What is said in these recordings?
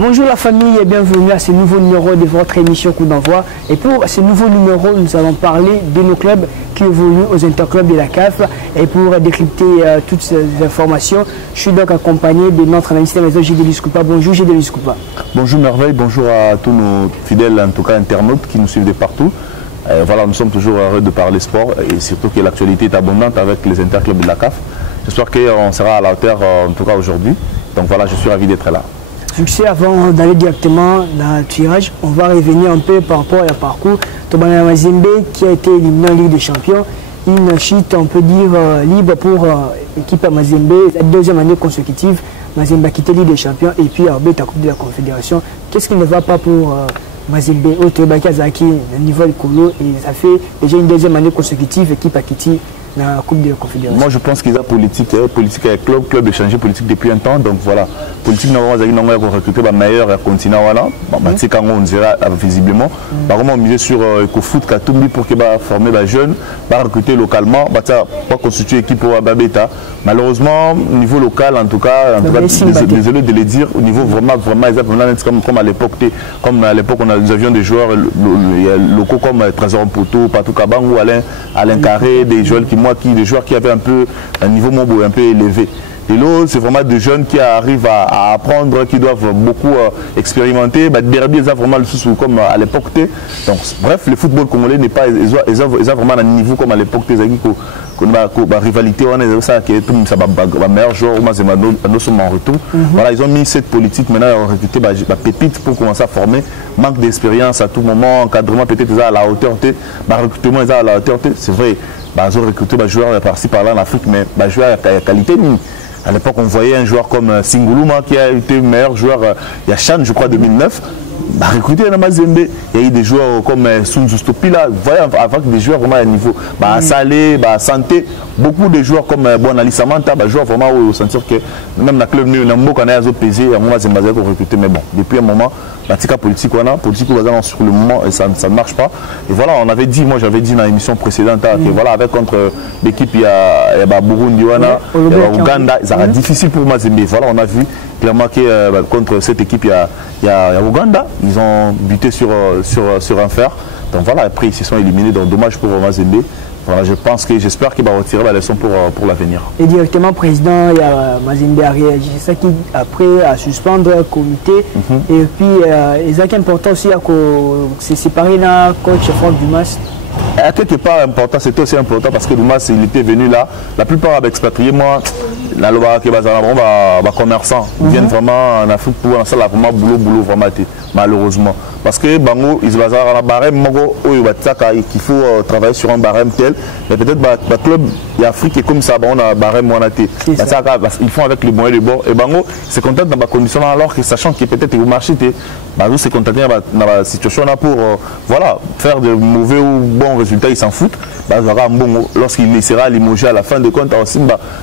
Bonjour la famille et bienvenue à ce nouveau numéro de votre émission Coup d'envoi. Et pour ce nouveau numéro, nous allons parler de nos clubs qui évoluent aux interclubs de la CAF. Et pour décrypter toutes ces informations, je suis donc accompagné de notre analyste de réseau Gédélis Koupa. Bonjour Gédélis Koupa. Bonjour Merveille, bonjour à tous nos fidèles, en tout cas internautes qui nous suivent de partout. Voilà, nous sommes toujours heureux de parler sport et surtout que l'actualité est abondante avec les interclubs de la CAF. J'espère qu'on sera à la hauteur en tout cas aujourd'hui. Donc voilà, je suis ravi d'être là. Succès, avant d'aller directement dans le tirage, on va revenir un peu par rapport au parcours. Tobana Mazembe qui a été éliminé en Ligue des Champions. Une chute, on peut dire, libre pour l'équipe à Mazembe. La deuxième année consécutive, Mazembe a quitté Ligue des Champions et puis arbitre à Coupe de la Confédération. Qu'est-ce qui ne va pas pour Mazembe au Tobakazaki, le niveau de Kolo, et ça fait déjà une deuxième année consécutive, équipe a quitté la Coupe de la Confédération. Moi je pense qu'ils ont politique avec club échangé politique depuis un temps, donc voilà. Politique n'a pas recruter le meilleur continent, voilà. C'est quand on dira visiblement. Par contre, on misait sur le foot Katumbi pour qu'il former les jeunes, recruter localement, pas constituer équipe pour Babeta. Malheureusement, au niveau local, en tout cas désolé de le dire, au niveau vraiment comme à l'époque, nous avions des joueurs locaux comme Trésor Poto, Patou Kabang ou Alain Carré, des joueurs des joueurs qui avaient un peu un niveau un peu élevé. Et l'autre, c'est vraiment des jeunes qui arrivent à apprendre, qui doivent beaucoup expérimenter. Derby, ils ont vraiment le sous comme à l'époque. Donc, bref, le football congolais n'est pas, ils ont vraiment un niveau comme à l'époque. La rivalité, on est ça qui est tout ça meilleur joueur, nous sommes en retour. Voilà, ils ont mis cette politique maintenant, ils ont recruté pépite pour commencer à former. Manque d'expérience à tout moment, encadrement peut-être à la hauteur, recrutement à la hauteur, c'est vrai. Ils ont recruté des joueurs par-ci par-là en Afrique, mais des joueurs à qualité. À l'époque, on voyait un joueur comme Singuluma qui a été meilleur joueur, il y a Chan, je crois, 2009. Recruté dans Mazembe, il y a eu des joueurs comme Sunzu Stopila, vous voyez, avec des joueurs vraiment à niveau, Salé, Santé, beaucoup de joueurs comme Bonali Samanta, joueurs vraiment où sentir que même dans le club, nous avons beaucoup de pesé, on va recruter, mais bon, depuis un moment, la politique, sur le moment, et ça ne marche pas. Et voilà, on avait dit, moi j'avais dit dans l'émission précédente, que voilà, avec contre l'équipe, il y a Burundi, il y a Ouganda, ça sera difficile pour Mazembe. Voilà, on a vu clairement que contre cette équipe, il y a Ouganda, ils ont buté sur un fer. Donc voilà, après ils se sont éliminés, donc dommage pour Mazembe. Voilà, j'espère qu'il va retirer la leçon pour l'avenir. Et directement, président, il y a Mazembe a réagi. C'est ça qui, après, à suspendre le comité. Et puis, il est important aussi à se séparer d'un coach Franck Dumas. Quelque part important, c'était aussi important parce que Dumas, il était venu là. La plupart avaient expatrié, moi, la loi qui est commerçant. Ils viennent vraiment en Afrique pour ça, vraiment boulot, vraiment, malheureusement. Parce que Bango, ils ont un barème qu'il faut travailler sur un barème tel. Mais peut-être le club d'Afrique est comme ça, on a un barème, ils font avec les moyens de bord. Et Bango, c'est content dans la condition alors que sachant que peut-être vous marchez, Bango, c'est content dans la situation là pour voilà, faire de mauvais ou bons résultats, ils s'en foutent. Lorsqu'il sera limogé à la fin de compte,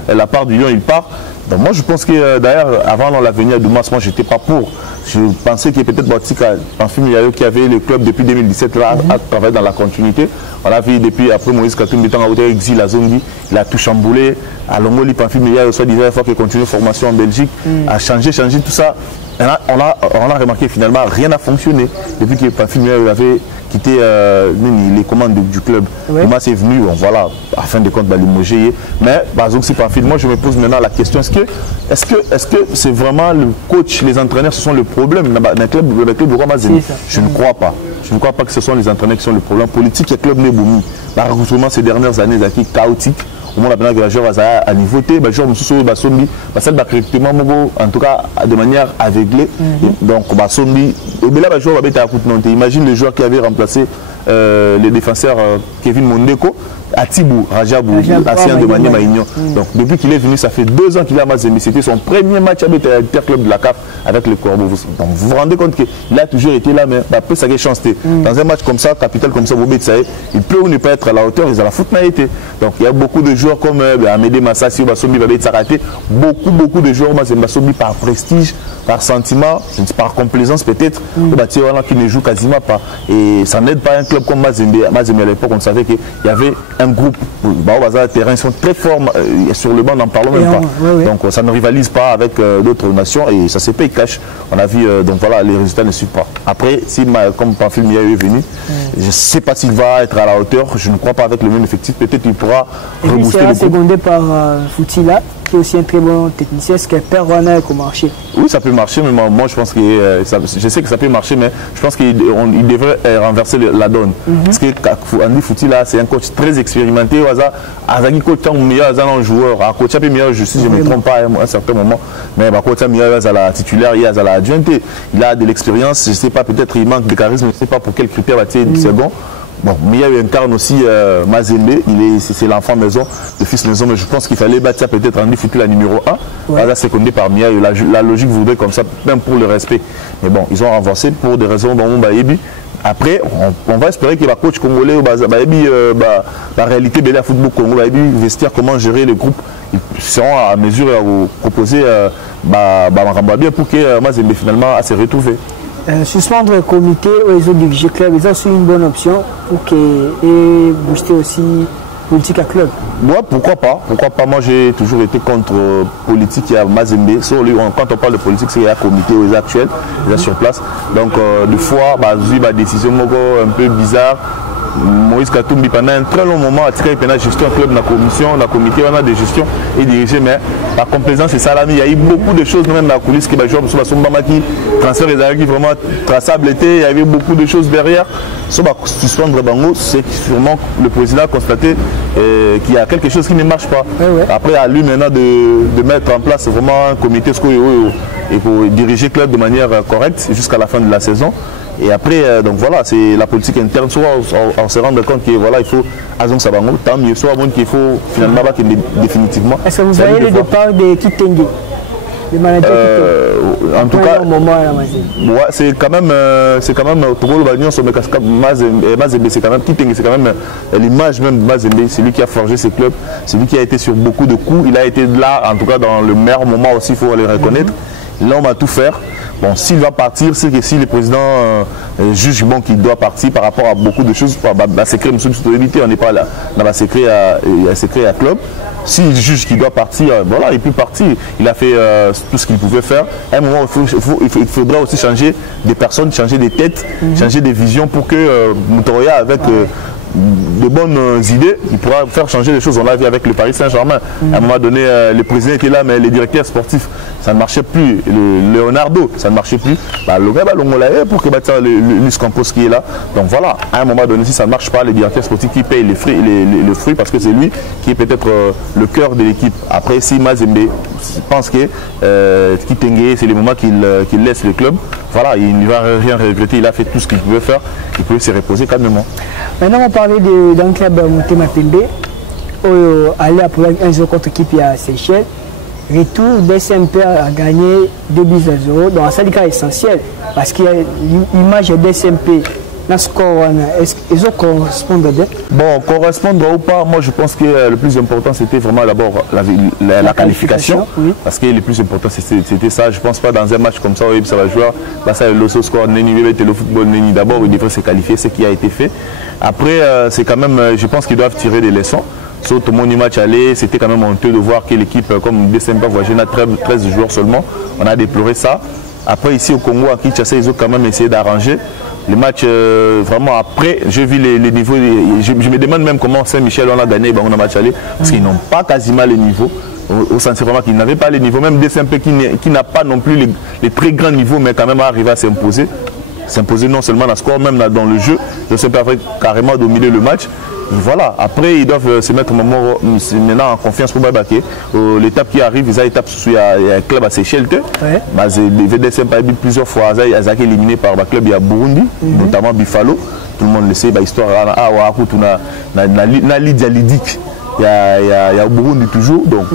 la part du lion, il part. Donc moi je pense que d'ailleurs avant l'avenir de Dumas, moi j'étais pas pour. Je pensais qu'il y a peut-être Pamphile Miayo qui avait le club depuis 2017 là, à travailler dans la continuité. On l'a vu depuis après Moïse Katumbi, exil à Zongi, il a tout chamboulé. À Longoli, Pamphile Miayo soit disait il faut qu'il continue la formation en Belgique, a changé tout ça. On a remarqué finalement rien n'a fonctionné depuis que Pamphile Miayo avait quitté les commandes du club. Dumas est venu, voilà, à fin de compte, limoger. Mais par exemple, c'est Pamphile. Moi je me pose maintenant la question, est-ce que c'est vraiment le coach, les entraîneurs, ce sont le problème dans le club de Mazembe? Je ne crois pas. Je ne crois pas que ce sont les entraîneurs qui sont le problème. Politique, le club n'est boumi. Le recrutement ces dernières années est chaotique. Au moins, la les joueurs à niveauté, les joueurs en tout cas de manière aveuglée. Donc, imagine les joueurs qui avaient remplacé les défenseurs Kevin Mondeko, Atibou, Rajabou, ancien de Mania Maïgnon. Donc depuis qu'il est venu, ça fait 2 ans qu'il est à Mazembe. C'était son premier match avec l'interclub de la CAF avec le Corbeau. Donc vous vous rendez compte qu'il a toujours été là, mais après ça a changé. Dans un match comme ça, capital comme ça, il peut ou ne pas être à la hauteur, ils ont la faute n'a été. Donc il y a beaucoup de joueurs comme Amédée Massassi, Basombi, Babé Tsarate, beaucoup de joueurs Basombi par prestige, par sentiment, par complaisance peut-être, qui ne jouent quasiment pas. Et ça n'aide pas un club club comme Mazembe à l'époque, on savait qu'il y avait un groupe, terrain, ils sont très forts sur le banc, n'en parlons même pas. Donc ça ne rivalise pas avec d'autres nations et ça s'est payé cash. On a vu, donc voilà, les résultats ne suivent pas. Après, si comme Pamphile Mia est venu, je ne sais pas s'il va être à la hauteur, je ne crois pas avec le même effectif, peut-être qu'il pourra rebooster. Il sera secondé par Foutila, qui est aussi un très bon technicien. Est-ce que Perwana peut marcher? Oui, ça peut marcher, mais moi je pense que je sais que ça peut marcher, mais je pense qu'il devrait renverser la donne. Parce que Andy Foutila, c'est un coach très expérimenté. Azagi coach un meilleur joueur, un coach un peu meilleur, si je ne me trompe pas à un certain moment, mais coach un meilleur à la titulaire, il y a à la adjointe. Il a de l'expérience, je ne sais pas, peut-être il manque de charisme, je ne sais pas pour quel critère il second. Bon, Mia incarne aussi Mazembe, c'est l'enfant maison, le fils maison, mais je pense qu'il fallait battre peut-être Andy Foutila numéro 1, ouais. Secondé par Mia, la logique voudrait comme ça, même pour le respect. Mais bon, ils ont renforcé pour des raisons après, on va espérer que le coach congolais, la réalité de la football Congo, investir comment gérer le groupe, ils seront à mesure de proposer bien pour que Mazembe finalement se retrouve. Suspendre le comité aux autres dirigés club, c'est une bonne option pour et booster aussi politique à club. Ouais, pourquoi pas? Moi j'ai toujours été contre politique à Mazembe. Quand on parle de politique, c'est un comité aux actuels, déjà sur place. Donc des fois, vu ma décision un peu bizarre. Moïse Katumbi pendant un très long moment a tiré la gestion club, la commission, la comité, on a des gestions et dirigé, mais par complaisance et salami, il y a eu beaucoup de choses même dans la coulisse qui va jouer sur la Sombama qui transfert les qui vraiment traçable était, il y avait beaucoup de choses derrière. Sur la suspendre Bango, c'est sûrement le président a constaté qu'il y a quelque chose qui ne marche pas. Après, à lui maintenant de mettre en place vraiment un comité et pour diriger le club de manière correcte jusqu'à la fin de la saison. Et après, donc voilà, c'est la politique interne, soit on se rend compte qu'il voilà, il faut Azong Sabango, tant mieux, soit bon qu'il faut finalement battre définitivement. Est-ce que vous voyez le départ de Kitenge, le manager en tout cas, ouais, c'est quand même Togo Bagnon sur Mazembe, c'est quand même Kitenge, c'est quand même l'image même de Mazembe, c'est lui qui a forgé ses clubs, c'est lui qui a été sur beaucoup de coups, il a été là, en tout cas dans le meilleur moment aussi, il faut le reconnaître. Là, on va tout faire. Bon, s'il va partir, c'est que si le président juge qu'il doit partir par rapport à beaucoup de choses, on n'est pas là, dans la secret à club. S'il juge qu'il doit partir, voilà, il peut partir. Il a fait tout ce qu'il pouvait faire. À un moment, il faudra aussi changer des personnes, changer des têtes, changer des visions pour que Moutoya, avec de bonnes idées, il pourra faire changer les choses. On l'a vu avec le Paris Saint-Germain. À un moment donné, le président était là, mais les directeurs sportifs, ça ne marchait plus. Leonardo, ça ne marchait plus. Le gars, pour que Luis Campos qui est là. Donc voilà, à un moment donné, si ça ne marche pas, les directeurs sportifs qui payent les fruits parce que c'est lui qui est peut-être le cœur de l'équipe. Après, si Mazembe pense que Kitenge, c'est le moment qu'il laisse le club, voilà, il ne va rien regretter. Il a fait tout ce qu'il pouvait faire. Il pouvait se reposer calmement. Maintenant, on va parler d'un club Motema Pembe. Aller à 1-0 contre l'équipe à Seychelles. Retour, DSMP a gagné 2-0. Donc, ça, c'est essentiel parce que l'image de DSMP, le score, est-ce qu'ils correspondent bien? Bon, correspondre ou pas, moi je pense que le plus important c'était vraiment d'abord la qualification. Oui. Parce que le plus important c'était ça. Je pense pas dans un match comme ça, ça va jouer. Ça, le score, le football, d'abord il devrait se qualifier, ce qui a été fait. Après, c'est quand même, je pense qu'ils doivent tirer des leçons. Sauf mon match aller, c'était quand même honteux de voir que l'équipe comme DSMP voisine a 13 joueurs seulement. On a déploré ça. Après, ici au Congo, à Kinshasa, ils ont quand même essayé d'arranger. Les matchs, vraiment après, j'ai vu les niveaux. Je me demande même comment Saint-Michel on a gagné on a match aller. Parce qu'ils n'ont pas quasiment les niveaux. Au sens vraiment qu'ils n'avaient pas les niveaux. Même DSMP qui n'a pas non plus les très grands niveaux, mais quand même arrivé à s'imposer. S'imposer non seulement dans le score, même dans le jeu. DSMP a carrément dominé le match. Voilà, après ils doivent se mettre maintenant en confiance pour Babaké. L'étape qui arrive, ils ont l'étape il y a un club à Seychelles. Mais le VDSM a plusieurs fois, ils ont été éliminés par un club à Burundi, notamment Buffalo. Tout le monde le sait, l'histoire na Lydia Lidic. Il y a au Burundi toujours, donc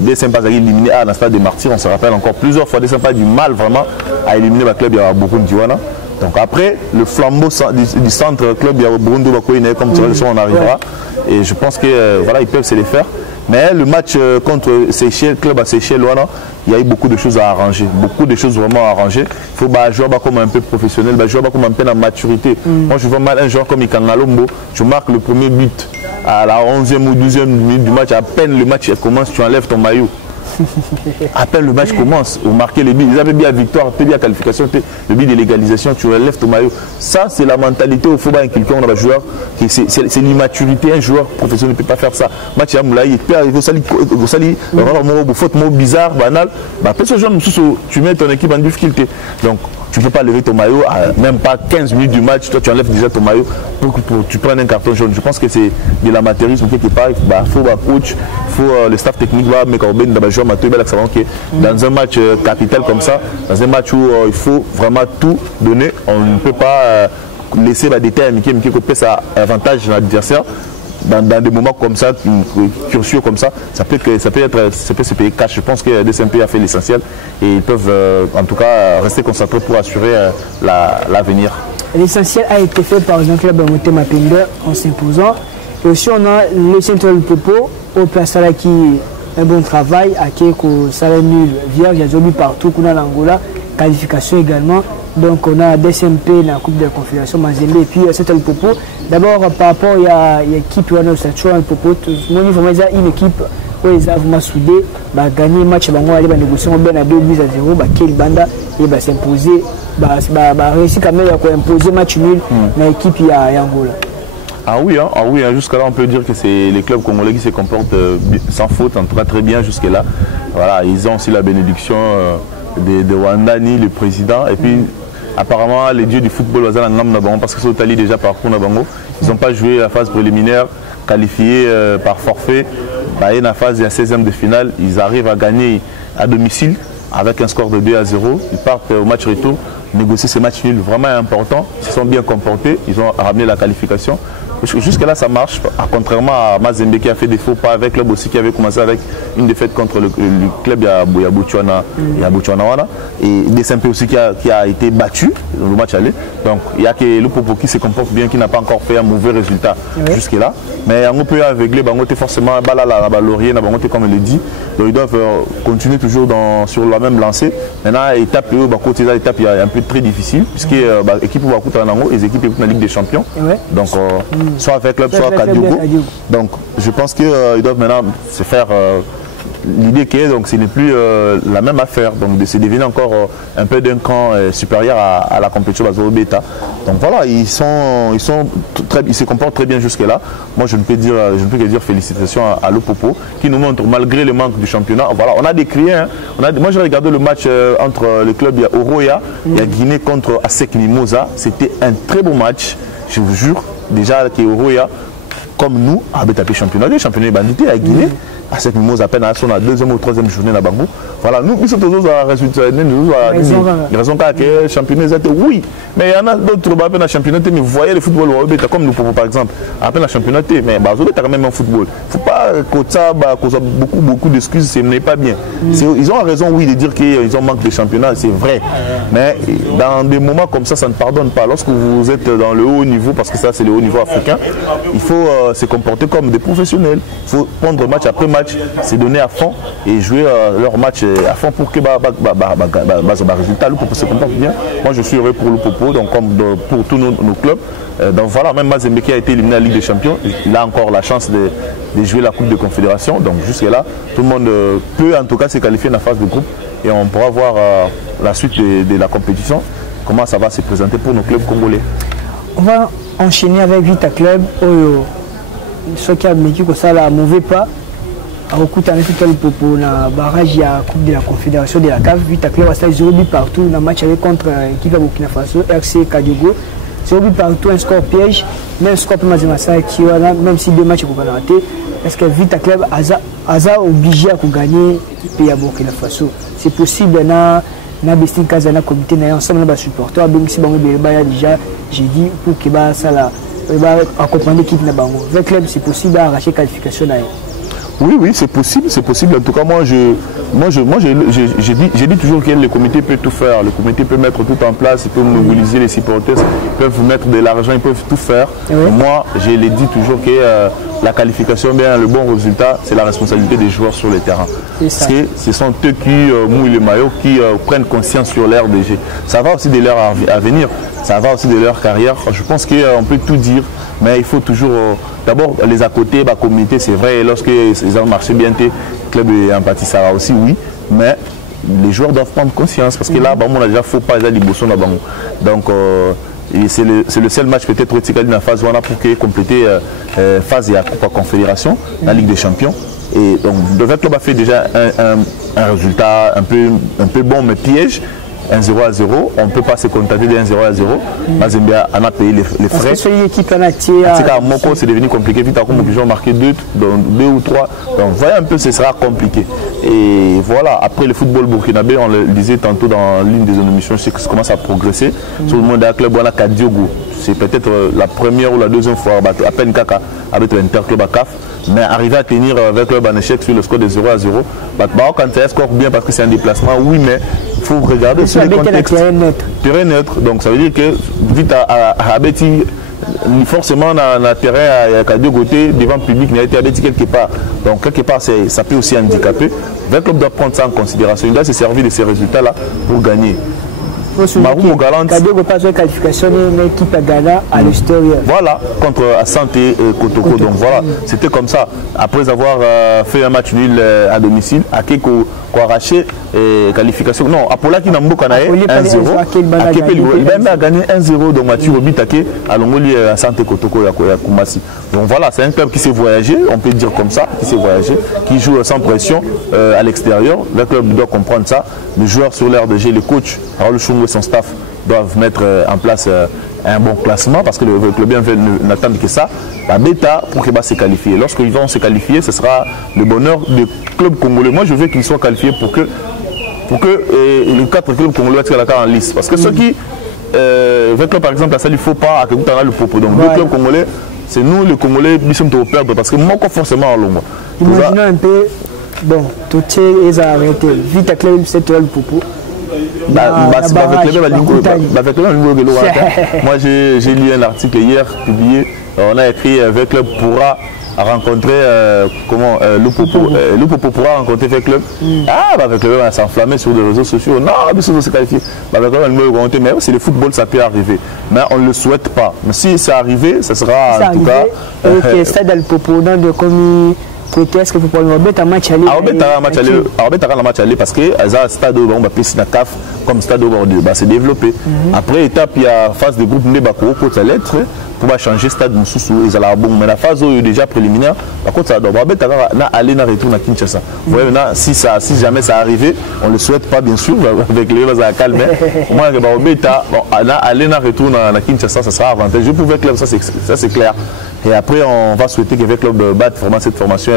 DSM pas éliminé à la stade des martyrs, on se rappelle encore plusieurs fois, DSM pas du mal vraiment à éliminer le club à Burundi. Donc après, le flambeau du centre club, il y a au Burundi, comme tu on arrivera. Et je pense que voilà, ils peuvent se les faire. Mais le match contre Seychelles, club à Seychelles, il y a eu beaucoup de choses à arranger, beaucoup de choses vraiment à arranger. Il faut jouer comme un peu professionnel, jouer comme un peu dans la maturité. Moi, je vois mal un joueur comme Ikangalombo, tu marques le premier but à la 11e ou 12e minute du match, à peine le match commence, tu enlèves ton maillot. À peine le match commence, vous marquez les buts, ils avaient bien victoire, bien qualification, le but de l'égalisation, tu relèves ton maillot. Ça, c'est la mentalité au football inculquée dans le joueur, c'est l'immaturité. Un joueur professionnel ne peut pas faire ça. Match à Moulaï, il peut arriver au sali, faute bizarre, banal. Ce joueur, tu mets ton équipe en difficulté. Donc, tu ne peux pas lever ton maillot, même pas 15 minutes du match, toi tu enlèves déjà ton maillot pour que tu prennes un carton jaune. Je pense que c'est de l'amateurisme quelque part. Il faut coach, il faut le staff technique, dans un match capital comme ça, dans un match où il faut vraiment tout donner, on ne peut pas laisser des détails qui peut ça avantage l'adversaire. Dans des moments comme ça, cruciaux comme ça, ça peut se payer cash. Je pense que DCMP a fait l'essentiel et ils peuvent en tout cas rester concentrés pour assurer l'avenir. L'essentiel a été fait par exemple le Bamoté Mapinga en s'imposant. Et aussi on a le centre du Popo au Plaçala qui un bon travail, à Keko Salé nul, vierge, il y a Zobi partout, qu'on a l'Angola, qualification également. Donc on a DCMP dans la Coupe de la Confédération Mazembe et puis c'est le Popo. D'abord par rapport il y a l'équipe qui a le Popo, une équipe où ils ont vraiment soudé, gagné le match, aller négocier, on a 2 buts à 0, Kel Banda et s'imposer, réussir quand même à imposer match nul dans l'équipe il y a Angola. Ah oui, jusqu'à là on peut dire que c'est les clubs congolais qui se comportent sans faute, en tout cas très bien jusque-là. Voilà, ils ont aussi la bénédiction de Wandani, le président, et puis apparemment les dieux du football parce que c'est Tali déjà parcours Nabango, ils n'ont pas joué la phase préliminaire, qualifiés par forfait, dans la phase de la 16e de finale, ils arrivent à gagner à domicile avec un score de 2 à 0, ils partent au match retour, négocier ces matchs nuls vraiment importants, ils se sont bien comportés, ils ont ramené la qualification. Jusque là ça marche, contrairement à Mazembe qui a fait des faux pas, avec le club aussi qui avait commencé avec une défaite contre le club Yabuchwana et DCMP aussi qui a été battu dans le match aller. Donc il y a que le Popo qui se comporte bien, qui n'a pas encore fait un mauvais résultat jusque là. Mais on peut aveugler, forcément laurier, comme il le dit. Donc ils doivent continuer toujours sur la même lancée. Maintenant étape il y a un peu très difficile puisque l'équipe va coûter les équipes de la Ligue des Champions. Donc soit avec club, soit Kadiogo. Donc je pense qu'ils doivent maintenant se faire l'idée qui est, donc ce n'est plus la même affaire, donc c'est devenu encore un peu d'un cran supérieur à la compétition Bazoro Beta. Donc voilà, ils se comportent très bien jusque là. Moi je ne peux que dire félicitations à Lopopo qui nous montre malgré le manque du championnat. Voilà, on a des clients. Moi j'ai regardé le match entre le club Oroya et Guinée contre ASEC Mimosa. C'était un très beau match, je vous jure. Déjà que Oroya, comme nous, a tapé championnat bandité à Guinée. À cette mimosa à peine à son 2e ou 3e journée dans Bango. Voilà, nous sommes tous à résultat, les raisons que le championnat oui, mais il y en a d'autres qui ont un championnat, mais vous voyez le football comme nous pouvons par exemple, à peine un championnat, mais vous avez quand même un football. Il ne faut pas que ça cause beaucoup d'excuses, ce n'est pas bien. Ils ont raison, oui, de dire qu'ils ont manque de championnat, c'est vrai. Mais dans des moments comme ça ne pardonne pas. Lorsque vous êtes dans le haut niveau, parce que ça c'est le haut niveau africain, il faut se comporter comme des professionnels. Il faut prendre match après match, c'est donner à fond et jouer leur match à fond pour que résultat le Popo se comporte bien. Moi je suis heureux pour le Popo, donc comme pour tous nos clubs. Donc voilà, même Mazembe qui a été éliminé à la Ligue des Champions, il a encore la chance de jouer la Coupe de Confédération. Donc jusque là, tout le monde peut en tout cas se qualifier dans la phase de groupe et on pourra voir la suite de la compétition, comment ça va se présenter pour nos clubs congolais. On va enchaîner avec Vita Club. Ceux qui ont mis que ça a mauvais pas. À Okuta, le Popo, dans le barrage, il y a la Coupe de la Confédération de la CAF. Vita Club a 0 but partout dans le match contre l'équipe de Burkina Faso, RC Kadiogo. 0 but partout, un score piège, même score pour Mazemassa qui a même si 2 matchs pour rater. Est-ce que Vita Club a obligé à gagner le pays à Burkina Faso? C'est possible dans le Bestin Kazana comité, ensemble de supporters, si déjà j'ai dit pour que ça accompagner l'équipe de Bango. Le club, c'est possible d'arracher la qualification. Oui, c'est possible. En tout cas, moi, j'ai dit toujours que le comité peut tout faire. Le comité peut mettre tout en place, il peut mobiliser les supporters, ils peuvent mettre de l'argent, ils peuvent tout faire. Oui. Moi, je l'ai dit toujours que la qualification, bien le bon résultat, c'est la responsabilité des joueurs sur le terrain. Parce que ce sont eux qui mouillent le maillot, qui prennent conscience sur leur DG. Ça va aussi de leur avenir, ça va aussi de leur carrière. Je pense qu'on peut tout dire, mais il faut toujours, d'abord les à côté, la communauté, c'est vrai, lorsque ils ont marché bien, le club empathie, ça va aussi, oui, mais les joueurs doivent prendre conscience, parce que là, on a déjà faux pas, déjà l'immotion là-bas. Donc, c'est le seul match peut-être où il y a une phase pour compléter phase et la Confédération, la Ligue des Champions. Et donc le club a fait déjà un résultat un peu bon mais piège, 1-0 à 0. On ne peut pas se contenter de 1-0 à 0. Mazembe a payé les frais. Parce que c'est une équipe c'est devenu compliqué. Vite comme obligé de marquer 2 ou 3. Donc voyez un peu, ce sera compliqué. Et voilà, après le football burkinabé, on le disait tantôt dans l'une des émissions, c'est que ça commence à progresser. Tout le monde a un club, on a Kadiogo. C'est peut-être la première ou la deuxième fois, à peine Kaka avec l'Interclub à CAF. Mais arriver à tenir avec le échec sur le score de 0 à 0, quand ça score bien parce que c'est un déplacement, oui, mais il faut regarder sur les contextes. Terrain neutre. Donc ça veut dire que vite à Abeti, forcément dans le terrain à deux côtés, devant le public, il a été Abeti quelque part. Donc quelque part, ça peut aussi handicaper. Le club doit prendre ça en considération. Il doit se servir de ces résultats-là pour gagner. Kadiogo passe la qualification d'une équipe à Ghana à l'extérieur. Voilà, contre Asante et Kotoko. Donc voilà, c'était comme ça. Après avoir fait un match nul à domicile, Akeko a arraché qualification. Non, Apola qui n'a pas gagné 1-0. Il a gagné 1-0. Donc Mathieu Robitake à Longoli Asante Kotoko à Kumasi. Donc voilà, c'est un club qui s'est voyagé, on peut dire comme ça, qui s'est voyagé, qui joue sans pression à l'extérieur. Le club doit comprendre ça. Les joueurs sur l'air de jeu, les coachs, Raoul Chungo et son staff doivent mettre en place un bon classement parce que le club n'attend que ça. La bêta pour qu'il va se qualifier. Lorsqu'ils vont se qualifier, ce sera le bonheur du club congolais. Moi, je veux qu'ils soient qualifiés pour que les 4 clubs congolais soient en liste. Parce que ceux qui, par exemple, ça, il ne faut pas que vous ayez le propos. Donc, deux clubs congolais, c'est nous, les Congolais, qui sommes au perdre parce que moi, forcément, en long. Imaginons un peu, bon, tout est arrêté. Vite à club, c'est toi le propos. Moi j'ai lu un article hier publié, on a écrit avec club pourra rencontrer Lupopo pourra rencontrer avec club. Avec club va s'enflammer sur les réseaux sociaux. Non, mais ça se qualifier. Mais c'est le football, ça peut arriver. Mais on ne le souhaite pas. Mais si c'est arrivé, ça sera en tout cas. Ok, stade Lupopo dans de commis. Est-ce que vous pouvez mettre un match aller? Un match aller parce que le stade où on va passer la CAF comme stade où on va se développer. Après étape, il y a phase de groupe pour lettre pour changer stade Moussoussou. Mais la phase où déjà préliminaire, par contre, ça doit aller dans retour à Kinshasa. Vous voyez maintenant, si jamais ça arrive, on ne le souhaite pas bien sûr, avec les gens à calmer. Moi, aller dans retour à Kinshasa, ça sera avantageux pour le club, ça c'est clair. Et après, on va souhaiter que le club batte cette formation.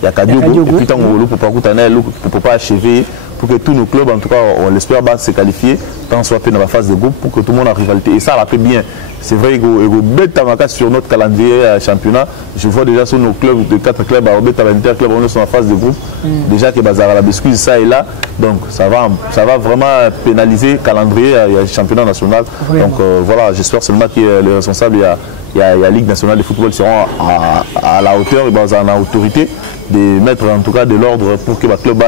Il y a Kadiogo, et puis tant qu'on ne peut pas achever, pour que tous nos clubs, en tout cas, on l'espère, se qualifier, tant soit fait dans la phase de groupe, pour que tout le monde ait en rivalité. Et ça, on l'a fait bien. C'est vrai que sur notre calendrier championnat, je vois déjà sur nos clubs, de 4 clubs, à l'Interclub, on est sur la phase de groupe. Déjà que Bazar la biscuit, ça et là. Donc ça va vraiment pénaliser le calendrier championnat national. Vraiment. Donc voilà, j'espère seulement que les responsables, il y a la Ligue nationale de football seront à la hauteur, et en autorité de mettre en tout cas de l'ordre pour que le club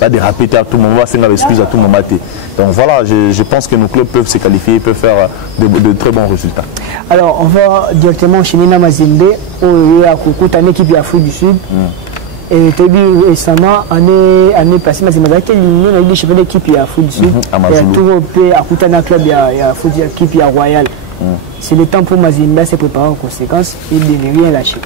va déraper à tout moment, va s'en excuse à tout moment. Donc voilà, je pense que nos clubs peuvent se qualifier, peuvent faire de très bons résultats. Alors on va directement enchaîner dans Mazembe, où il y a une équipe d'Afrique du Sud. Et tu as vu récemment, année passée, Mazembe a été éliminé dans l'équipe d'Afrique du Sud. Il y a tout repé à Koutana Club, il y a l'équipe Royal. C'est le temps pour Mazembe de se préparer en conséquence et de ne rien lâcher.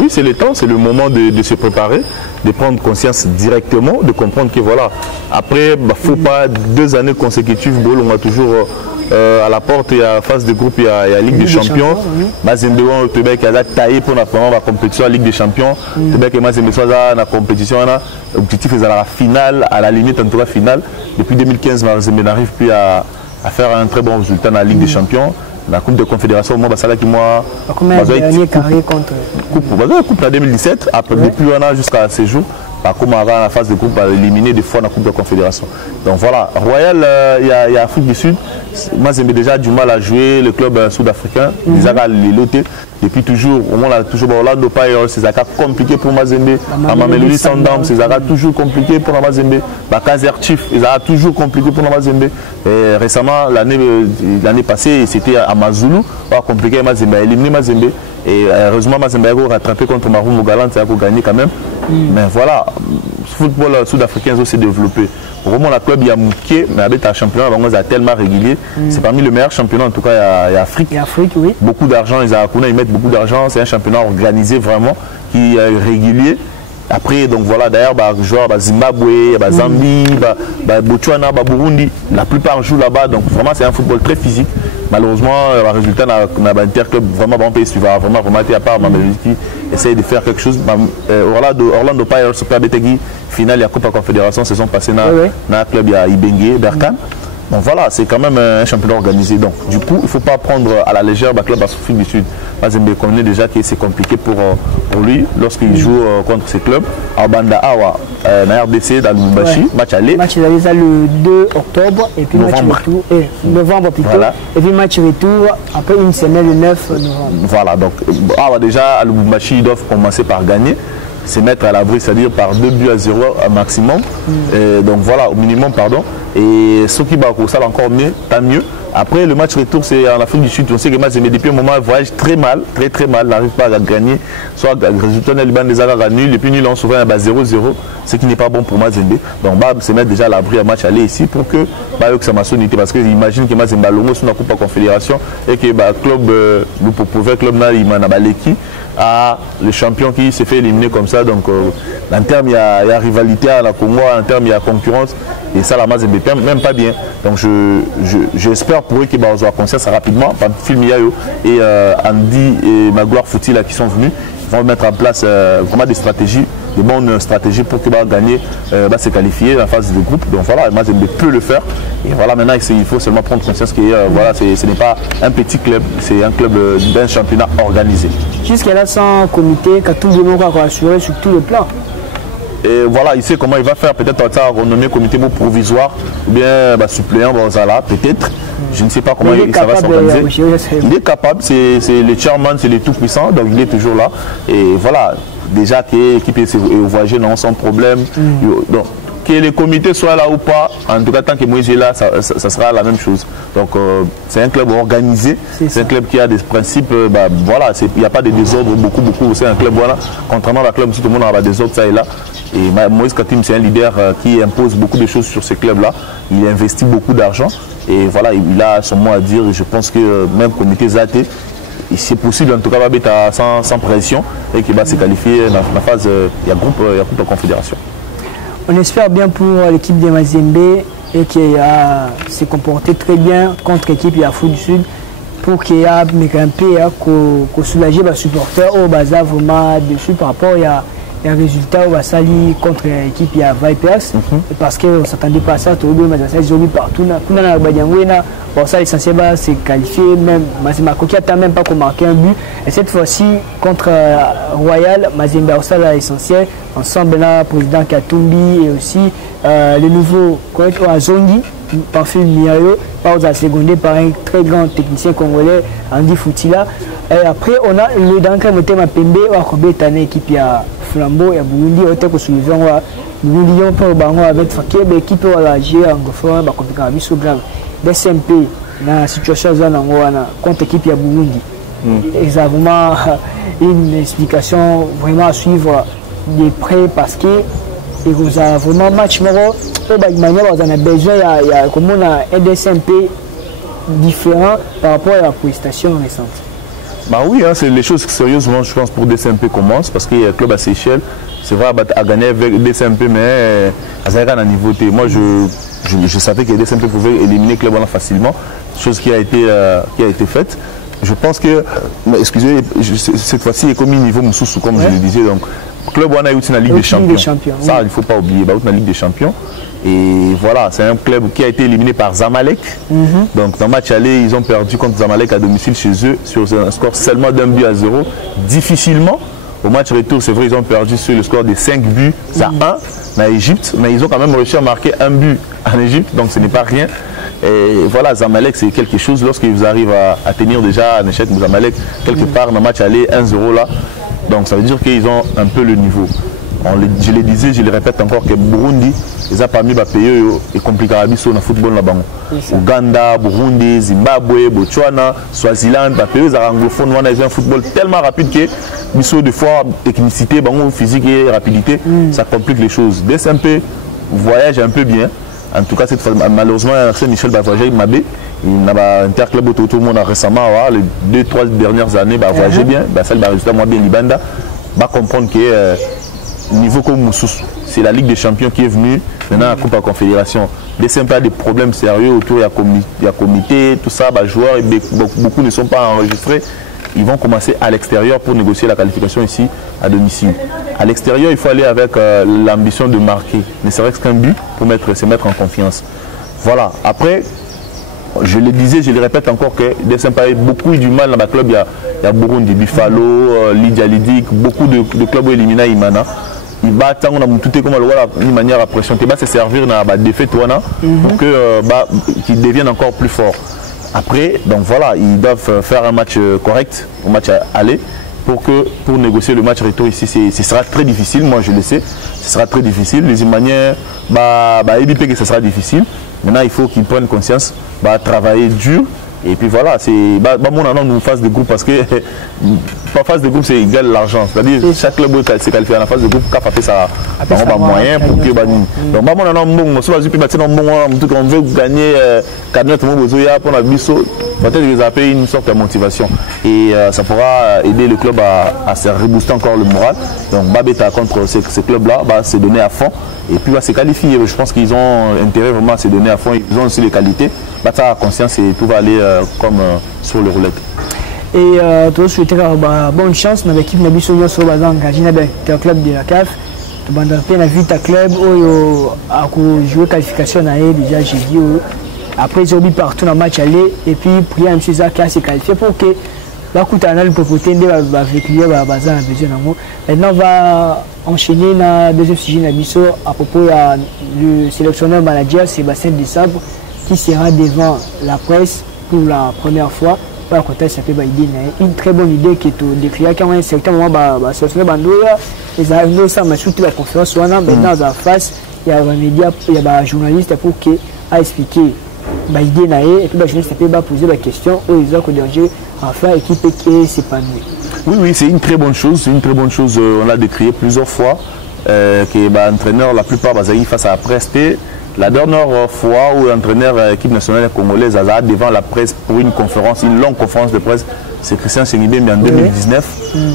Oui, c'est le temps, c'est le moment de se préparer, de prendre conscience directement, de comprendre que voilà, après, il ne faut pas 2 années consécutives, on va toujours à la porte, il y a phase de groupe, il y a la Ligue des Champions. Mazembe a taillé pour la compétition à la Ligue des Champions. Mazembe a la compétition, l'objectif est à la finale, à la limite en tout cas finale. Depuis 2015, Mazembe n'arrive plus à faire un très bon résultat dans la Ligue des Champions. La Coupe de Confédération, moi, c'est là qui m'a. Combien de derniers carrés contre Coupe en 2017, après depuis un an jusqu'à ces jours, par comment avant la phase de groupe a éliminé des fois la Coupe de Confédération. Donc voilà, Royal, il y a Afrique du Sud. Moi, j'ai déjà du mal à jouer le club sud-africain. Ils avaient les lotés. depuis toujours, au moins, toujours Orlando Pirates, c'est compliqué pour Mazembe. À Mamelodi Sundowns, c'est toujours compliqué pour Mazembe. Kaizer Chiefs, c'est toujours compliqué pour Mazembe. Récemment, l'année passée, c'était à Mazulu, compliqué Mazembe, éliminé Mazembe. Et heureusement, Mazembe a rattrapé contre Marumo Galant, ça a gagné quand même. Mais voilà, le football sud-africain s'est développé. Vraiment, la club, il y a Mouké, mais avec un championnat, il est tellement régulier. C'est parmi les meilleurs championnats, en tout cas, il y a Afrique. Il y a Afrique, oui. Beaucoup d'argent, ils mettent beaucoup d'argent. C'est un championnat organisé vraiment, qui est régulier. Après, donc voilà, d'ailleurs, joueurs Zimbabwe, Zambie, Botswana, Burundi, la plupart jouent là-bas. Donc vraiment, c'est un football très physique. Malheureusement, le résultat n'a pas interclub vraiment bon pays suivant. Vraiment, à part Mamelodi qui essaye de faire quelque chose. Orlando Pirates, Super Betegi, finale, il y a Coupe Confédération, saison passée dans le club, il y a Ibenge, Berkane. Donc voilà, c'est quand même un championnat organisé. Donc du coup, il ne faut pas prendre à la légère le club Afrique du Sud. Mazembe connaît déjà que c'est compliqué pour lui lorsqu'il joue contre ses clubs. À Banda Awa, na RDC, dans Lubumbashi, match aller. Match aller, ça le 2 octobre et puis match retour, novembre plutôt. Voilà. Et puis match retour après une semaine le 9 novembre. Voilà, donc déjà à Lubumbashi, ils doivent commencer par gagner. Se mettre à l'abri, c'est-à-dire par 2-0 maximum. Donc voilà, au minimum, pardon. Et ce qui va ça encore mieux, tant mieux. Après, le match retour, c'est en Afrique du Sud. On sait que Mazembe, depuis un moment, voyage très mal, très mal, n'arrive pas à gagner. Soit le résultat n'est pas nul, et puis nul, on souvent 0-0, ce qui n'est pas bon pour Mazembe. Donc, on va se mettre déjà à l'abri à match aller ici pour que ça m'a sonné. Parce que j'imagine que Mazembe a l'homme sur la Coupe à Confédération et que le club, le pauvre club, il m'a baleki à le champion qui s'est fait éliminer comme ça. Donc, en termes, il y a rivalité à la Congo, en termes, il y a concurrence. Et ça, la Mazembe même pas bien. Donc, j'espère pour eux qu'ils vont avoir conscience rapidement. Film Yayo et Andy et Magloire Fouti là, qui sont venus, ils vont mettre en place vraiment des stratégies, des bonnes stratégies pour qu'ils vont gagner, se qualifier en phase de groupe. Donc voilà, Mazembe peut le faire. Et voilà, maintenant, il faut seulement prendre conscience que voilà, ce n'est pas un petit club, c'est un club d'un championnat organisé. Jusqu'à là, sans comité, Katumbi va rassurer sur tout le plan. Et voilà, il sait comment il va faire, peut-être ça renommé comité provisoire ou bien suppléant, peut-être. Je ne sais pas comment ça va s'organiser. Il est capable, c'est le chairman, c'est le tout-puissant, donc il est toujours là. Et voilà, déjà que l'équipe est voyagée non sans problème. Donc, que les comités soient là ou pas, en tout cas tant que Moïse est là, ça sera la même chose. Donc c'est un club organisé, c'est un club qui a des principes, voilà, il n'y a pas de désordre beaucoup, c'est un club, voilà, contrairement à la club, tout le monde a des ordres, ça et là. Et Moïse Katim, c'est un leader qui impose beaucoup de choses sur ces clubs-là, il investit beaucoup d'argent, et voilà, il a son mot à dire, et je pense que même comité Zate, c'est possible en tout cas sans pression, et qu'il va se qualifier dans la phase, il y a groupe de confédération. On espère bien pour l'équipe de Mazembe et qui s'est comporté très bien contre l'équipe de l'Afrique du Sud pour qu'il y ait un peu soulager les supporters au bazar vraiment dessus par rapport à un résultat au Basali contre l'équipe de Vipers parce qu'on ne s'attendait pas à ça. Tout le monde ils ont mis partout. Bon, ça, l'essentiel, c'est qualifié. Même Mazembe n'a même pas marqué un but. Et cette fois-ci, contre Royal, Mazembe a l'essentiel. Ensemble, là, le président Katumbi et aussi le nouveau Zongi, parfait Miayo, secondé par un très grand technicien congolais, Andy Foutila. Et après, on a le Danka Motema Pembe, qui est équipe à Flambeau et à Burundi, on a soulevé Burundi, on a avec Fakir, l'équipe à la G anglophone, on a DSMP dans la situation contre l'équipe à Burundi. Exactement une explication vraiment à suivre de près parce que vous avez vraiment un match vous avez besoin un DSMP différent par rapport à la prestation récente. Bah oui, hein, c'est les choses sérieusement je pense pour DSMP commence parce qu'il y a un club à Seychelles, c'est vrai à gagner avec DSMP mais à un niveau T. Moi je savais que les DSMP pouvaient éliminer le club facilement, chose qui a été faite. Je pense que, excusez, cette fois-ci, il est comme un niveau Moussoussou, comme je le disais. Donc, le club on a eu la Ligue des Champions. Ça, il ne faut pas oublier, la Ligue des Champions. Et voilà, c'est un club qui a été éliminé par Zamalek. Donc, dans le match aller, ils ont perdu contre Zamalek à domicile chez eux, sur un score seulement d'1 but à 0. Difficilement. Au match retour, c'est vrai, ils ont perdu sur le score de 5 buts à 1 en Égypte, mais ils ont quand même réussi à marquer un but en Égypte, donc ce n'est pas rien. Et voilà, Zamalek, c'est quelque chose, lorsqu'ils arrivent à tenir déjà un échec, Zamalek, quelque part, dans le match aller, 1-0 là, donc ça veut dire qu'ils ont un peu le niveau. Je le disais, je le répète encore, que Burundi, ils ont parmi les pays et compliqué à dans le football là-bas. Ouganda, Burundi, Zimbabwe, Botswana, Swaziland, les pays anglophones, ils ont un football tellement rapide que, des fois, technicité, physique et rapidité, ça complique les choses. Des SMP voyagent un peu bien. En tout cas, cette fois, malheureusement, Michel Bavoyagé, Mabé, il n'a interclub tout le monde récemment, les 2-3 dernières années, voyagé bien, celle de résultat, moi bien, Libanda, va comprendre que niveau comme Moussous, c'est la Ligue des Champions qui est venue, maintenant la Coupe à Confédération. Des simples des problèmes sérieux autour, il y a comité, tout ça, joueurs, beaucoup ne sont pas enregistrés. Ils vont commencer à l'extérieur pour négocier la qualification ici à domicile. À l'extérieur, il faut aller avec l'ambition de marquer, ne serait-ce qu'un but pour se mettre en confiance. Voilà. Après, je le disais, je le répète encore que des sympas, beaucoup du mal dans le club. Il y a Burundi, Buffalo, Lydia Lidic, beaucoup de clubs éliminés Imana. Il va tant tout comme une manière à pression. Il va se servir dans la défaite pour qu'ils deviennent encore plus forts. Après, donc voilà, ils doivent faire un match correct, un match aller, pour négocier le match retour ici. Ce sera très difficile, moi je le sais, ce sera très difficile. Les Imaniens, que ce sera difficile. Maintenant, il faut qu'ils prennent conscience, travailler dur. Et puis voilà, c'est nous phase de groupe parce que la phase de groupe c'est égal l'argent. C'est-à-dire chaque club s'est qualifié à la phase de groupe, cap a fait ça moyen pour que donc on veut gagner pour la biso, peut-être qu'ils appellent une sorte de motivation et ça pourra aider le club à se rebooster encore le moral. Donc Babeta contre ces clubs-là va se donner à fond et puis va se qualifier. Je pense qu'ils ont intérêt vraiment à se donner à fond. Ils ont aussi les qualités. Ça a conscience et tout va aller comme sur le roulette. Et tu souhaiter bonne chance dans l'équipe de Nabiso sur engagé avec le club de la CAF. Tu as vu ta club à jouer qualification déjà j'ai dit. Après ils ont mis partout dans le match aller et puis prier M. Zaka à se qualifier pour que la Koutana le propriété avec lui bazar maintenant on va enchaîner dans la deuxième sujet de Nabiso à propos du sélectionneur manager Sébastien Desabre qui sera devant la presse pour la première fois. Pour la contexte, ça peut être une très bonne idée qui est décriée quand un certain moment, les arrivés, ça m'a surtout la conférence, maintenant, en face, il y a un média, il y a un journaliste pour expliquer l'idée, et puis le journaliste peut poser la question aux gens qui ont enfin équipe qui s'épanouit. Oui, c'est une très bonne chose, on l'a décrié plusieurs fois, que l'entraîneur, la plupart, face à la presse. La dernière fois où l'entraîneur de l'équipe nationale congolaise a devant la presse pour une longue conférence de presse, c'est Christian Senibembe en 2019.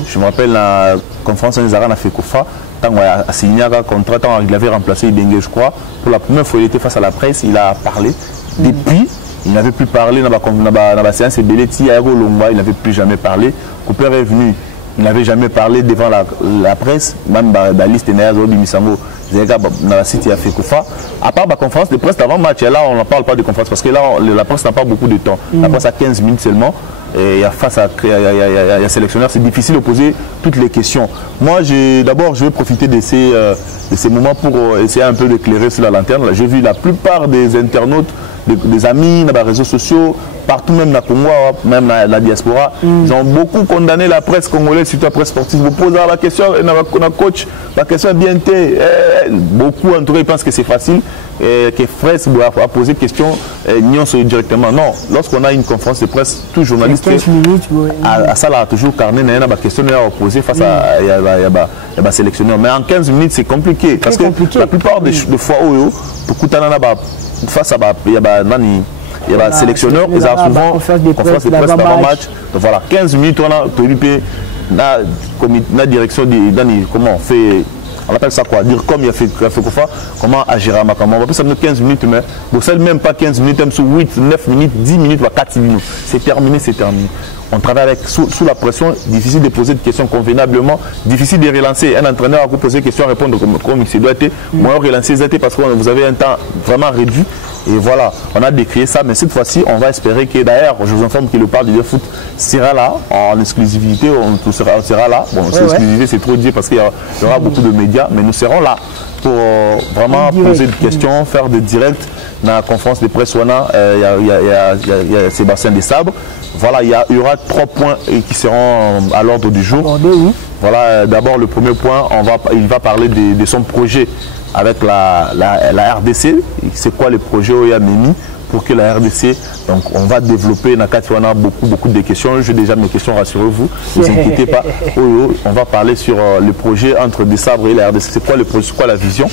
Je me rappelle la conférence en Zara à Fekofa, quand il a signé un contrat, quand il avait remplacé Ibenge, je crois. Pour la première fois, il était face à la presse, il a parlé. Depuis, il n'avait plus parlé dans la séance et Beleti, Aero Longwa, il n'avait plus jamais parlé. Cooper est venu, il n'avait jamais parlé devant la presse, même la liste Néa Zoro Bimisango. Dans la cité à Fekofa. À part la conférence de presse avant match, là on ne parle pas de conférence parce que là la presse n'a pas beaucoup de temps. La presse a 15 minutes seulement. Et face à un sélectionneur, c'est difficile de poser toutes les questions. Moi, d'abord, je vais profiter de ces moments pour essayer un peu d'éclairer sur la lanterne. J'ai vu la plupart des internautes, des amis dans les réseaux sociaux, partout même dans le Congo, même la diaspora, ils ont beaucoup condamné la presse congolaise, surtout la presse sportive. Vous posez la question, coach, la question est bien été. Beaucoup, en tout cas, ils pensent que c'est facile, que Fraisse a posé question directement. Non, lorsqu'on a une conférence de presse, tout journaliste, 15 minutes, à ça, là, toujours carnet, il y a des questions à poser face à un sélectionneur. Mais en 15 minutes, c'est compliqué. Parce que la plupart des fois, face à il y a un sélectionneur, ils ont souvent conférence de presse avant match. Donc voilà, 15 minutes, on a la direction, comment on fait. On appelle ça quoi? Dire comme il a fait comment agir à Makama. On va ça 15 minutes, mais vous savez même pas 15 minutes, même sous 8, 9 minutes, 10 minutes, 4 minutes. C'est terminé, c'est terminé. On travaille sous la pression, difficile de poser des questions convenablement, difficile de relancer. Un entraîneur a vous poser des questions, répondre comme il doit être. Moi, relancer parce que vous avez un temps vraiment réduit. Et voilà, on a décrié ça, mais cette fois-ci, on va espérer que d'ailleurs, je vous informe que le parle du foot sera là, en exclusivité, on sera là. Bon, exclusivité, c'est trop dit parce qu'il y aura beaucoup de médias, mais nous serons là pour vraiment poser des questions, faire des directs, dans la conférence de presse, il y a Sébastien Desabre. Voilà, il y aura 3 points qui seront à l'ordre du jour. Oui. Voilà, d'abord le premier point, il va parler de son projet avec la RDC. C'est quoi le projet Oya Memi pour que la RDC, donc on va développer, on a beaucoup de questions. J'ai déjà mes questions, rassurez-vous, ne vous inquiétez pas. On va parler sur le projet entre Desabre et la RDC. C'est quoi le projet, c'est quoi la vision?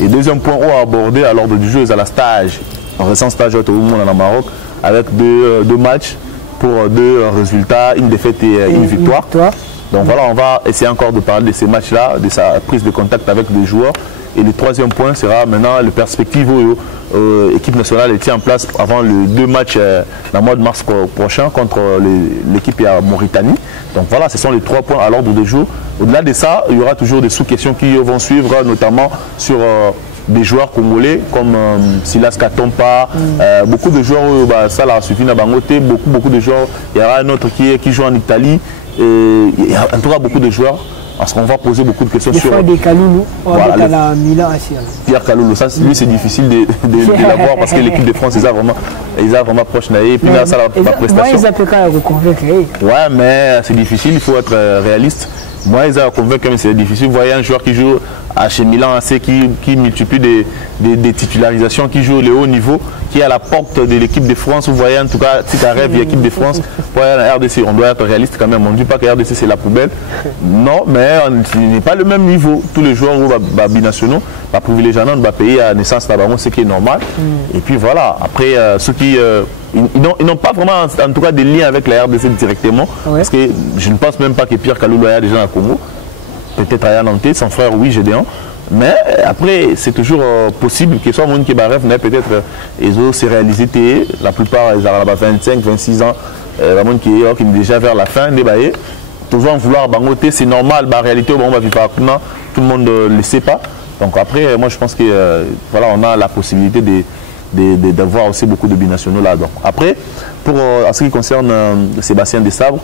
Et deuxième point, on va aborder à l'ordre du jeu, c'est la stage, un récent stage au monde en Maroc, avec deux matchs pour 2 résultats, une défaite et une victoire. Donc voilà, on va essayer encore de parler de ces matchs-là, de sa prise de contact avec les joueurs. Et le troisième point sera maintenant les perspectives où l'équipe nationale est en place avant les 2 matchs dans le mois de mars prochain contre l'équipe à Mauritanie. Donc voilà, ce sont les 3 points à l'ordre du jour. Au-delà de ça, il y aura toujours des sous-questions qui vont suivre, notamment sur des joueurs congolais comme Silas Katompa, beaucoup de joueurs, ça là suffit à Bangote, beaucoup de joueurs. Il y aura un autre qui joue en Italie. Et en tout cas, beaucoup de joueurs. Parce qu'on va poser beaucoup de questions sur... Des Kaloulou, on va mettre à Milan aussi. Pierre Kaloulou, ça, lui, c'est difficile de l'avoir parce que l'équipe de France, ils ont vraiment proche d'eux. Et puis là, ça, la prestation. Moi, ils appellent quand même convaincre. Ouais, mais c'est difficile, il faut être réaliste. Moi, ils ont convaincu, mais c'est difficile. Vous voyez un joueur qui joue chez Milan AC, qui multiplie des titularisations, qui joue le haut niveau, qui est à la porte de l'équipe de France. Vous voyez, en tout cas, si tu rêves l'équipe de France, pour la RDC, on doit être réaliste quand même. On ne dit pas que la RDC, c'est la poubelle. Non, mais ce n'est pas le même niveau. Tous les joueurs binationaux, privilégiés, on va payer à naissance là-bas, ce qui est normal. Et puis voilà, après, ceux qui... Ils n'ont pas vraiment, en tout cas, des liens avec la RDC directement. Parce que je ne pense même pas que Pierre Kaloulou a déjà à Congo. Peut-être à Nantes, son frère, oui, Gédéon. Mais après, c'est toujours possible que soit monde qui rêve, mais peut-être ils ont se réalisé. La plupart, ils ont 25, 26 ans. La monde qui est déjà vers la fin, débaillé. Toujours en vouloir bangoter, c'est normal. La réalité, on va vivre maintenant. Tout le monde ne le sait pas. Donc après, moi, je pense que voilà, on a la possibilité d'avoir aussi beaucoup de binationaux là-dedans. Après, en ce qui concerne Sébastien Desabre,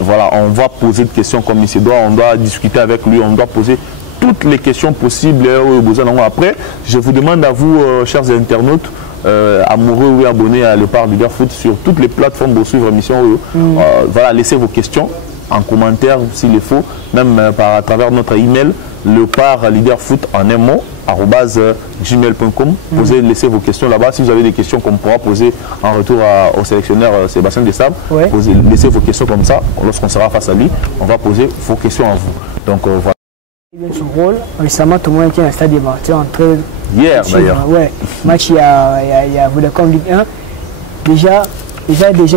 voilà, on va poser des questions comme il se doit, on doit discuter avec lui, on doit poser toutes les questions possibles. Après, je vous demande à vous, chers internautes, amoureux ou abonnés à Léopard Leader Foot sur toutes les plateformes pour suivre l'émission, voilà, laissez vos questions en commentaire s'il le faut, même à travers notre email, leopardleaderfoot en un mot, @gmail.com. Laissez vos questions là-bas. Si vous avez des questions qu'on pourra poser en retour au sélectionneur Sébastien Desabre, laissez vos questions comme ça. Lorsqu'on sera face à lui, on va poser vos questions à vous. Donc voilà. Son rôle, récemment, tout le monde était à un stade débattu entre... Hier d'ailleurs. Ouais, match il y a Vodacom Ligue 1. Déjà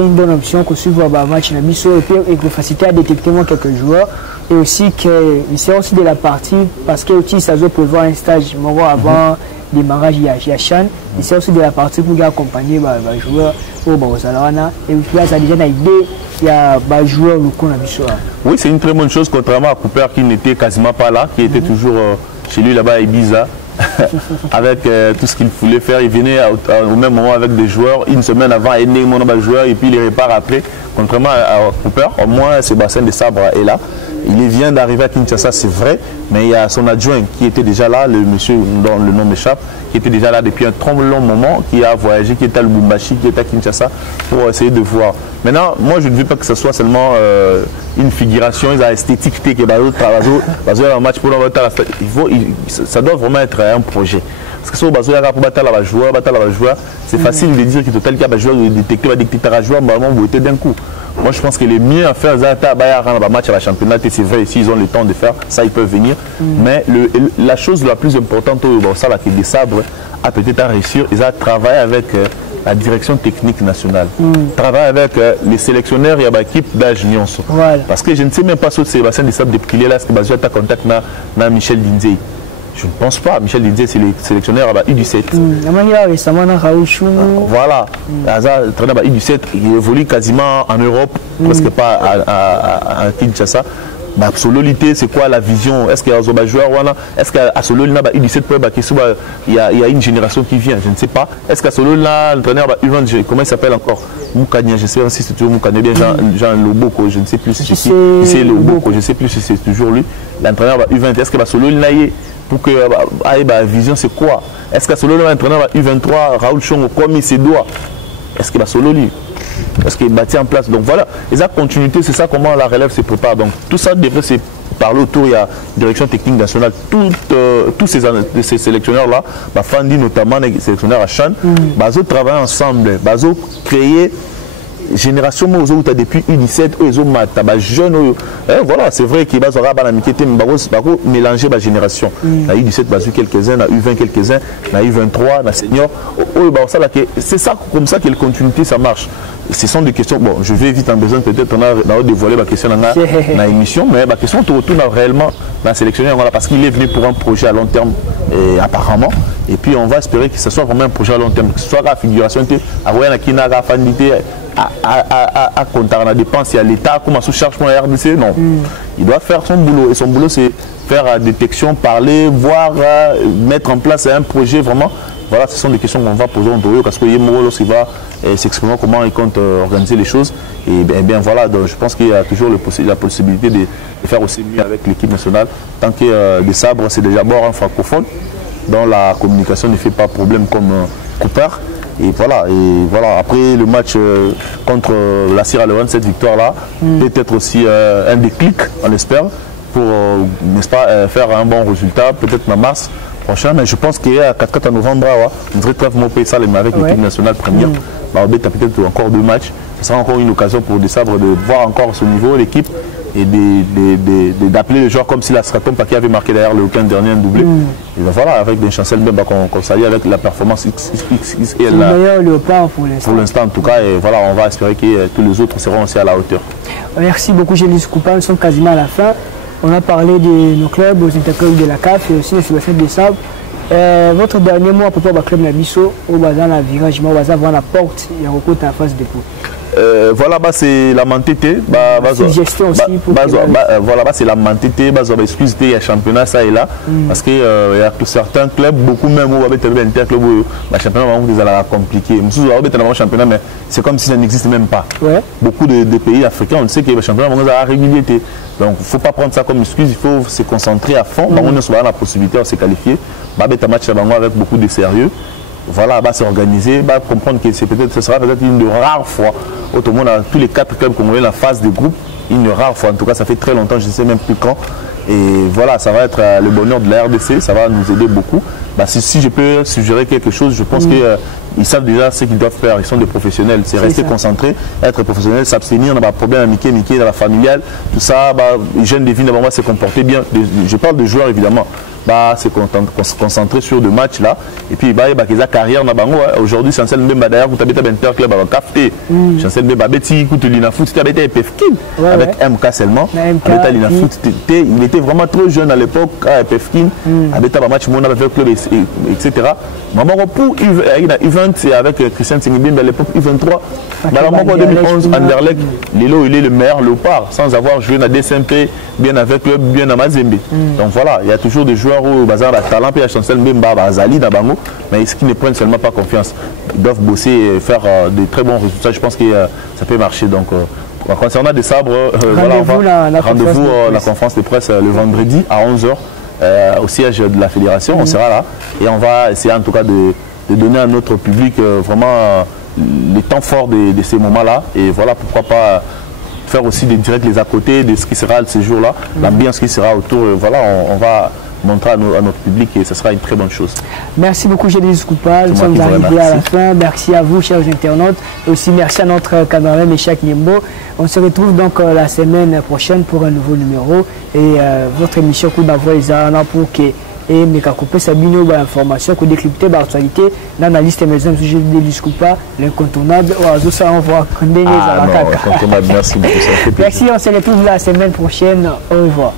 une bonne option qu'on suive le match et que faciliter à détecter quelques joueurs. Et aussi qu'il sert aussi de la partie parce que aussi ça doit prévoir un stage avant le démarrage il y a Chan. Il sert aussi de la partie pour accompagner les joueurs au Barcelona. Et puis là, ça a déjà une idée, il y a des joueurs locaux dans le. Oui, c'est une très bonne chose, contrairement à Cooper qui n'était quasiment pas là, qui était toujours chez lui là-bas à Ibiza. Avec tout ce qu'il voulait faire, il venait au même moment avec des joueurs, une semaine avant, il y a des joueurs et puis il les répare après. Contrairement à Cooper, au moins Sébastien Desabre est là. Il vient d'arriver à Kinshasa, c'est vrai, mais il y a son adjoint qui était déjà là, le monsieur dont le nom m'échappe, qui était déjà là depuis un trop long moment, qui a voyagé, qui est à Lubumbashi, qui est à Kinshasa pour essayer de voir. Maintenant, moi je ne veux pas que ce soit seulement une figuration, une esthétique qui est un match pour ça doit vraiment être un projet. Parce que si on a un joueur, c'est facile de dire que total cas joueur détecter un joueur, d'un coup. Moi je pense que les mieux à faire c'est match à la championnat, c'est vrai, s'ils ont le temps de faire, ça ils peuvent venir. Mais la chose la plus importante ça là qui Desabre a peut-être à réussir, ils ont travaillé avec la direction technique nationale, travailler avec les sélectionneurs et l'équipe d'âge Nyonso. Parce que je ne sais même pas si Sébastien Desabre depuis qu'il est là, est-ce que tu as contact avec Michel Dinzé. Je ne pense pas. Michel Dinzé, c'est le sélectionneur à U17. Voilà. Traîneur à U17, il évolue quasiment en Europe, presque pas à Kinshasa. Mais absolument, c'est quoi la vision? Est-ce qu'il y a un joueur? Est-ce qu'à Solo, il y a une génération qui vient? Je ne sais pas. Est-ce qu'à Solo, l'entraîneur U20, comment il s'appelle encore? Moukania, je ne sais pas si c'est toujours Moukania, bien Jean Loboko, je ne sais plus si c'est Loboko, je ne sais plus si c'est toujours lui. L'entraîneur U20, est-ce que Solo, pour que la vision c'est quoi. Est-ce que solo l'entraîneur U23 Raoul Chongo comme il se doit, est-ce qu'il va solo lui, est-ce qu'il est bâti en place. Donc voilà, et la continuité, c'est ça comment la relève se prépare. Donc tout ça devrait se parler autour. Il y a direction technique nationale, tous ces sélectionneurs là, Fandi notamment les sélectionneurs à Chan, ils travaillent ensemble, ils ont créé génération où tu as depuis U17 ils ont jeunes voilà, c'est vrai qu'il va y avoir mélanger la génération. La U17 quelques-uns, la U20 quelques-uns, la U23, la senior. C'est ça, comme ça que la continuité ça marche. Ce sont des questions, bon, je vais vite en besoin peut-être on a dévoilé ma question dans l'émission, mais ma question te retourne réellement dans la sélectionneur parce qu'il est venu pour un projet à long terme apparemment, et puis on va espérer que ce soit vraiment un projet à long terme, que ce soit la figuration à compter la dépense et à l'État, comment se charge pour la RDC, non. Il doit faire son boulot, et son boulot c'est faire la détection, parler, voir, mettre en place un projet vraiment. Voilà, ce sont des questions qu'on va poser en Toyo parce que Yemoro lorsqu'il va s'exprimer comment il compte organiser les choses. Et bien voilà, donc je pense qu'il y a toujours la possibilité de faire aussi mieux avec l'équipe nationale. Tant que des sabres, c'est déjà bord un francophone, dont la communication ne fait pas problème comme Cooper. Et voilà, après le match contre la Sierra Leone, cette victoire-là, peut-être aussi un déclic, on l'espère, pour n'est-ce pas, faire un bon résultat, peut-être en mars prochain. Mais je pense qu'il y a 4 novembre, on devrait payer ça avec l'équipe nationale première. On va peut-être encore 2 matchs. Ce sera encore une occasion pour des sabres de voir encore ce niveau, l'équipe, et d'appeler les joueurs comme si la Straton qui avait marqué derrière le week-end dernier un doublé. Et ben voilà, avec des chancels même qu'on s'allie avec la performance XXXL. C'est le meilleur léopard pour l'instant. Pour l'instant en tout cas, et voilà, on va espérer que tous les autres seront aussi à la hauteur. Merci beaucoup Gélis Koupa, nous sommes quasiment à la fin. On a parlé de nos clubs, aux interclubs de la CAF et aussi de Sébastien de Sable. Votre dernier mot à propos du club Nabiso, au bazar la virage, au bazar voir la porte, il y a un recours en face de dépôt. Voilà, c'est la mentalité. C'est gestion aussi. Voilà, c'est la mentalité. Excusez, il y a championnat, ça et là. Parce qu'il y a certains clubs, beaucoup même où il y a des clubs où le championnat est compliqué. Championnat, mais c'est comme si ça n'existe même pas. Beaucoup de pays africains, on sait que le championnat est régularité. Donc il ne faut pas prendre ça comme excuse, il faut se concentrer à fond. On a la possibilité de se qualifier. Un match avec beaucoup de sérieux. Voilà, s'organiser, comprendre que ce sera peut-être une de rares fois. Autrement, tous les 4 clubs qu'on voit la phase de groupe, une rare fois. En tout cas, ça fait très longtemps, je ne sais même plus quand. Et voilà, ça va être le bonheur de la RDC, ça va nous aider beaucoup. Si je peux suggérer quelque chose, je pense qu'ils savent déjà ce qu'ils doivent faire. Ils sont des professionnels. C'est rester concentré, être professionnel, s'abstenir dans les problèmes amicaux, dans la familiale, tout ça. Les jeunes devinent d'abord se comporter bien. Je parle de joueurs évidemment. Se concentrer sur le match là. Et puis, il y a des carrières. Aujourd'hui, Chancel Mbemba, d'ailleurs, vous avez un interclub avec Café. Chancel Mbemba, écoute, l'Inafoot, c'était avec Pefkin, avec MK seulement. Il était vraiment trop jeune à l'époque, à Pefkin, avec un match, avec le club, etc. Maman, pour U20, avec Christian Tsingibim, à l'époque U23, en 2011, Anderlecht, Lilo, il est le meilleur léopard, sans avoir joué dans DSMP, bien avec le club, bien à Mazembe. Donc voilà, il y a toujours des joueurs où Bazar a talent, puis il y a Chancel Mbemba, Azali, Nabango, mais ce qui ne prennent seulement pas confiance. Ils doivent bosser et faire de très bons résultats. Je pense que ça peut marcher. Donc, concernant des sabres, rendez-vous la conférence de presse le vendredi à 11h au siège de la fédération. On sera là et on va essayer en tout cas de donner à notre public vraiment les temps forts de ces moments-là. Et voilà, pourquoi pas faire aussi des directs les à côté de ce qui sera ce jour-là, l'ambiance qui sera autour. Voilà, on va montrer à notre public et ce sera une très bonne chose. Merci beaucoup Gélis Koupa, nous sommes arrivés à la fin. Merci à vous chers internautes et aussi merci à notre camarade Meshak Niembo. On se retrouve donc la semaine prochaine pour un nouveau numéro et votre émission Coup d'envoi les pour que et Mekakoupe Sabino information que décrypter l'actualité l'analyste et maison sujet de Gélis Koupa l'incontournable oiseau ça on voit merci beaucoup. Merci, on se retrouve la semaine prochaine, au revoir.